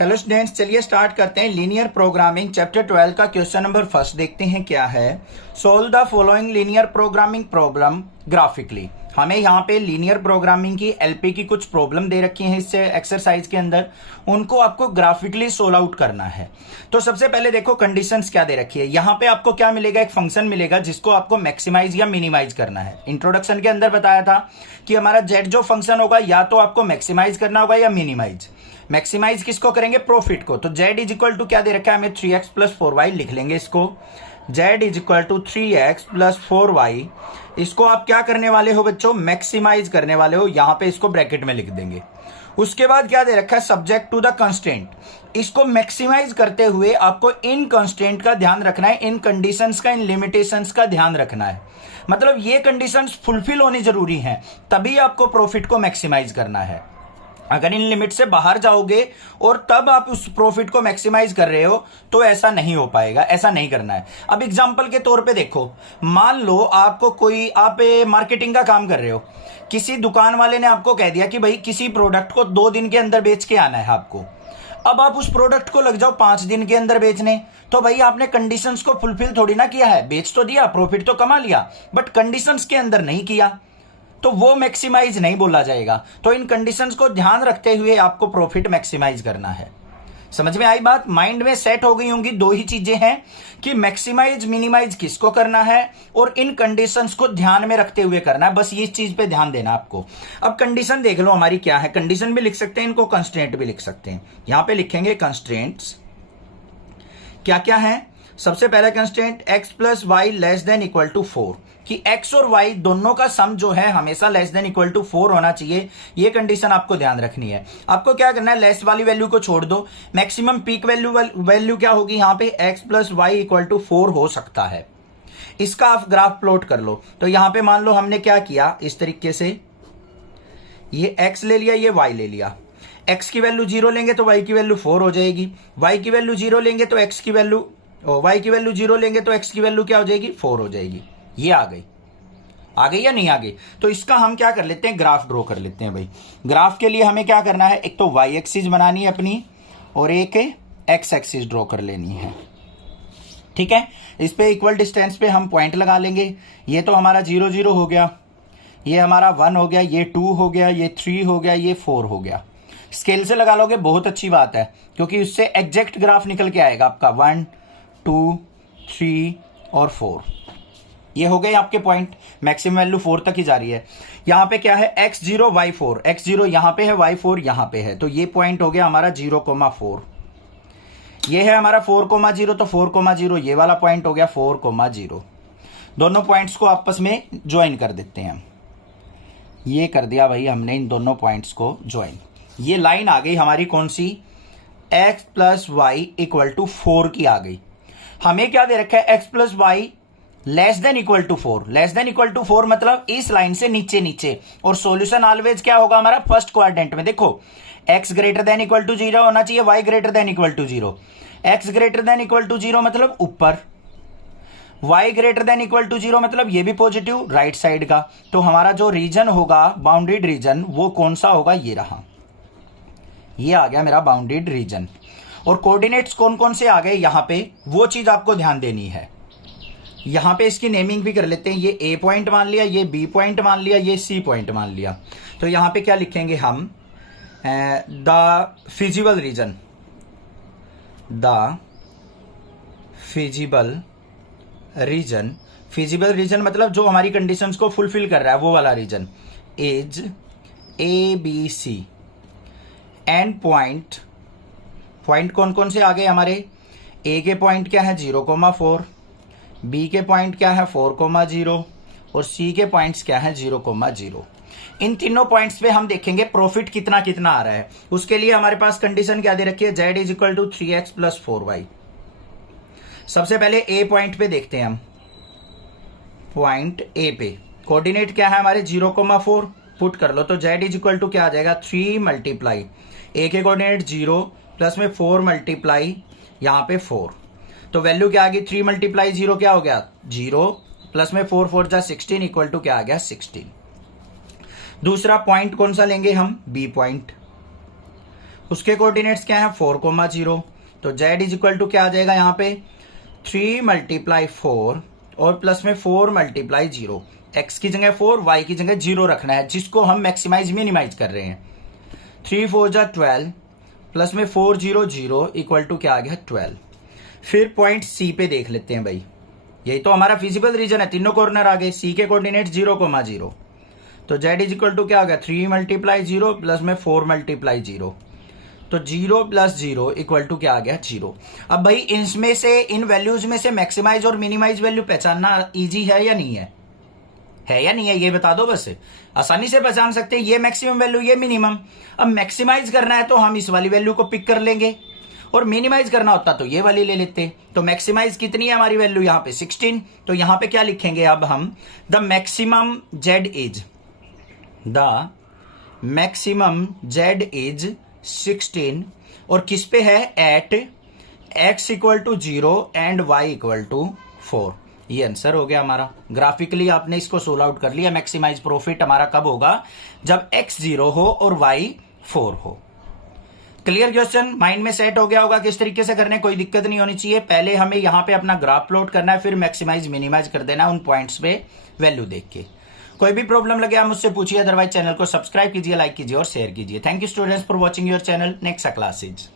Hello students, चलिए start करते हैं। लीनियर प्रोग्रामिंग चैप्टर 12 का क्वेश्चन नंबर फर्स्ट देखते हैं क्या है। Solve the following linear programming problem graphically. हमें यहाँ पे लीनियर प्रोग्रामिंग की एलपी की कुछ प्रॉब्लम दे रखी है इससे एक्सरसाइज के अंदर, उनको आपको ग्राफिकली सोल्व आउट करना है। तो सबसे पहले देखो कंडीशंस क्या दे रखी है। यहाँ पे आपको क्या मिलेगा, एक फंक्शन मिलेगा जिसको आपको मैक्सिमाइज या मिनिमाइज करना है। इंट्रोडक्शन के अंदर बताया था कि हमारा जेड जो फंक्शन होगा या तो आपको मैक्सिमाइज करना होगा या मिनिमाइज। मैक्सिमाइज किसको करेंगे, प्रॉफिट को। तो z इज इक्वल टू क्या दे रखा है हमें, 3x प्लस 4y लिख लेंगे इसको। z is equal to 3x plus 4y, इसको आप क्या करने वाले हो बच्चों, मैक्सिमाइज करने वाले हो। यहां पे इसको ब्रैकेट में लिख देंगे। उसके बाद क्या दे रखा है, सब्जेक्ट टू द कंस्ट्रेंट। इसको मैक्सिमाइज करते हुए आपको इन कंस्ट्रेंट का ध्यान रखना है, इन कंडीशंस का, इन लिमिटेशंस का ध्यान रखना है। मतलब ये कंडीशंस फुलफिल होनी जरूरी हैं, तभी आपको प्रॉफिट को मैक्सिमाइज करना है। अगर इन लिमिट से बाहर जाओगे और तब आप उस प्रॉफिट को मैक्सिमाइज कर रहे हो तो ऐसा नहीं हो पाएगा, ऐसा नहीं करना है। अब एग्जांपल के तौर पे देखो, मान लो आपको कोई, आप मार्केटिंग का काम कर रहे हो, किसी दुकान वाले ने आपको कह दिया कि भाई किसी प्रोडक्ट को 2 दिन के अंदर बेच के आना है आपको। अब आप उस प्रोडक्ट को लग जाओ 5 दिन के अंदर बेचने, तो भाई आपने कंडीशंस को फुलफिल थोड़ी ना किया है। बेच तो दिया, प्रॉफिट तो कमा लिया, बट कंडीशंस के अंदर नहीं किया, तो वो मैक्सिमाइज नहीं बोला जाएगा। तो इन कंडीशंस को ध्यान रखते हुए आपको प्रॉफिट मैक्सिमाइज करना है। समझ में आई बात, माइंड में सेट हो गई होंगी। 2 ही चीजें हैं कि मैक्सिमाइज मिनिमाइज किसको करना है और इन कंडीशंस को ध्यान में रखते हुए करना है। बस ये चीज पे ध्यान देना आपको। अब कंडीशन देख लो हमारी क्या है। कंडीशन भी लिख सकते हैं, इनको कंस्ट्रेंट भी लिख सकते हैं। यहां पे लिखेंगे कंस्ट्रेंट्स क्या क्या है। सबसे पहला constraint x plus Y less than equal to 4, कि x और y दोनों का सम जो है हमेशा लेस देन इक्वल टू 4 होना चाहिए। ये कंडीशन आपको ध्यान रखनी है। आपको क्या करना है, लेस वाली वैल्यू को छोड़ दो, मैक्सिमम पीक वैल्यू क्या होगी यहाँ पे, x plus Y equal to 4 हो सकता है। इसका आप ग्राफ प्लॉट कर लो। तो यहां पे मान लो हमने क्या किया, इस तरीके से ये x ले लिया, ये y ले लिया। x की वैल्यू 0 लेंगे तो y की वैल्यू 4 हो जाएगी, y की वैल्यू 0 लेंगे तो x की वैल्यू, y की वैल्यू 0 लेंगे तो x की वैल्यू क्या हो जाएगी, 4 हो जाएगी। ये आ गई या नहीं आ गई। तो इसका हम क्या कर लेते हैं, ग्राफ ड्रॉ कर लेते हैं भाई। ग्राफ के लिए हमें क्या करना है, एक तो y एक्सिस बनानी है अपनी और एक x एक्सिस ड्रॉ कर लेनी है। ठीक है, इस पे इक्वल डिस्टेंस पे हम पॉइंट लगा लेंगे। ये तो हमारा 0 0 हो गया, ये हमारा 1 हो गया, ये 2 हो गया, ये 3 हो गया, ये 4 हो गया। स्केल से लगा लोगे बहुत अच्छी बात है, क्योंकि उससे एग्जैक्ट ग्राफ निकल के आएगा आपका 1 2 3 और 4। ये हो गए आपके पॉइंट, मैक्सिमम वैल्यू 4 तक ही जा रही है। यहां पे क्या है, x0 y4, x0 यहां पे है, y4 यहां पे है। तो ये पॉइंट हो गया हमारा 0,4। ये है हमारा 4,0, तो 4,0 ये वाला पॉइंट हो गया 4,0। दोनों पॉइंट्स को आपस में ज्वाइन कर देते हैं। ये कर दिया भाई हमने इन दोनों पॉइंट्स को ज्वाइन। ये लाइन आ गई हमारी कौन सी, x plus Y equal to 4 की आ गई। हमें क्या दे रखा है, x plus Y less than equal to 4। Less than equal to 4 मतलब इस लाइन से नीचे नीचे, और सॉल्यूशन ऑलवेज क्या होगा हमारा, फर्स्ट क्वाड्रेंट में। देखो x greater than equal to 0 होना चाहिए, y greater than equal to 0। x greater than equal to 0 मतलब ऊपर, y greater than equal to 0 मतलब ये भी पॉजिटिव राइट साइड का। तो हमारा जो रीजन होगा, बाउंडेड रीजन, वो कौन सा होगा, ये रहा। ये आ गया मेरा बाउंडेड रीजन। और कोऑर्डिनेट्स कौन कौन से आ गए यहां पे, वो चीज आपको ध्यान देनी है। यहां पे इसकी नेमिंग भी कर लेते हैं। ये ए पॉइंट मान लिया, ये बी पॉइंट मान लिया, ये सी पॉइंट मान लिया। तो यहां पे क्या लिखेंगे हम, the feasible region, the feasible region. Feasible region मतलब जो हमारी कंडीशंस को फुलफिल कर रहा है वो वाला region, is A B C. And point, point कौन कौन से आ गए हमारे, ए के पॉइंट क्या है 0,4, बी के पॉइंट क्या है 4,0 और सी के पॉइंट्स क्या है 0,0। इन तीनों पॉइंट्स पे हम देखेंगे प्रॉफिट कितना कितना आ रहा है। उसके लिए हमारे पास कंडीशन क्या दे रखी है, z is equal to 3x plus 4y। सबसे पहले ए पॉइंट पे देखते हैं हम। पॉइंट ए पे कोऑर्डिनेट क्या है हमारे 0,4, पुट कर लो। तो z इज इक्वल टू क्या आ जाएगा, 3 मल्टीप्लाई ए के कोऑर्डिनेट 0 प्लस में 4 मल्टीप्लाई यहां पे 4। तो वैल्यू क्या आ गई, 3 मल्टीप्लाई 0 क्या हो गया 0, प्लस में 4 4 जा 16 इक्वल टू क्या आ गया 16। दूसरा पॉइंट कौन सा लेंगे हम, बी पॉइंट। उसके कोऑर्डिनेट्स क्या है 4,0। तो z इज इक्वल टू क्या आ जाएगा यहाँ पे 3 × 4 और प्लस में 4 × 0। x की जगह 4, y की जगह 0 रखना है, जिसको हम मैक्सिमाइज मिनिमाइज कर रहे हैं। 3 4 जा 12 प्लस में 4 0 0 इक्वल टू क्या आ गया 12। फिर पॉइंट सी पे देख लेते हैं भाई, यही तो हमारा फिजिबल रीजन है, तीनों कॉर्नर आ गए। सी के कोऑर्डिनेट 0,0। तो z इज इक्वल टू क्या हो गया 3 × 0 प्लस में 4 × 0। तो 0 + 0 इक्वल टू क्या आ गया 0। अब भाई इनमें से, इन वैल्यूज में से मैक्सिमाइज और मिनिमाइज वैल्यू पहचानना इजी है या नहीं है या नहीं है, ये बता दो। बस आसानी से पहचान सकते हैं, ये मैक्सिमम वैल्यू, ये मिनिमम। अब मैक्सिमाइज करना है तो हम इस वाली वैल्यू को पिक कर लेंगे, और मिनिमाइज करना होता तो ये वाली ले लेते। तो मैक्सिमाइज कितनी है हमारी वैल्यू यहाँ पे 16। तो यहां पे क्या लिखेंगे अब हम, द मैक्सिमम z इज 16, और किस पे है एट x = 0 एंड y = 4। ये आंसर हो गया हमारा। ग्राफिकली आपने इसको सोल्व आउट कर लिया। मैक्सिमाइज प्रॉफिट हमारा कब होगा, जब x 0 हो और y 4 हो। क्लियर क्वेश्चन, माइंड में सेट हो गया होगा किस तरीके से करने, कोई दिक्कत नहीं होनी चाहिए। पहले हमें यहां पे अपना ग्राफ प्लॉट करना है, फिर मैक्सिमाइज मिनिमाइज कर देना उन पॉइंट्स पे वैल्यू देख के। कोई भी प्रॉब्लम लगे आप मुझसे पूछिए, अदरवाइज चैनल को सब्सक्राइब कीजिए, लाइक कीजिए और शेयर कीजिए। Thank you students for watching your channel. Next classes.